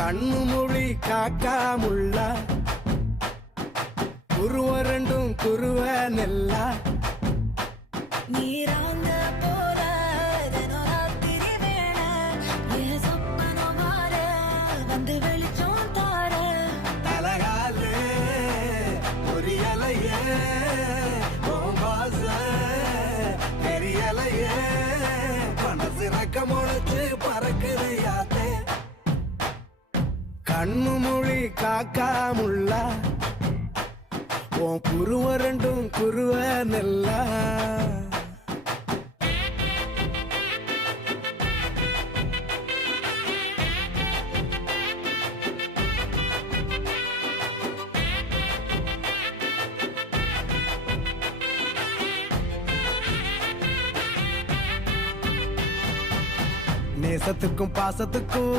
கண்ணு மொழி காக்காமுள்ள குருவ ரெண்டும் குருவ நெல்லா நீராங்க போல தினராத்திரி வேண என் சொப்பனம் மாற வந்து வெளிச்சம் தார தலகாலே பொரியலையே ஓம்பாச பெரியலையே மனசு ரக்க முளைச்சு பறக்குதையாத்தே கண்ணு மொழி காக்காமுள்ள உன் குருவ ரெண்டும் குருவ நெல்லா நேசத்துக்கும் பாசத்துக்கும்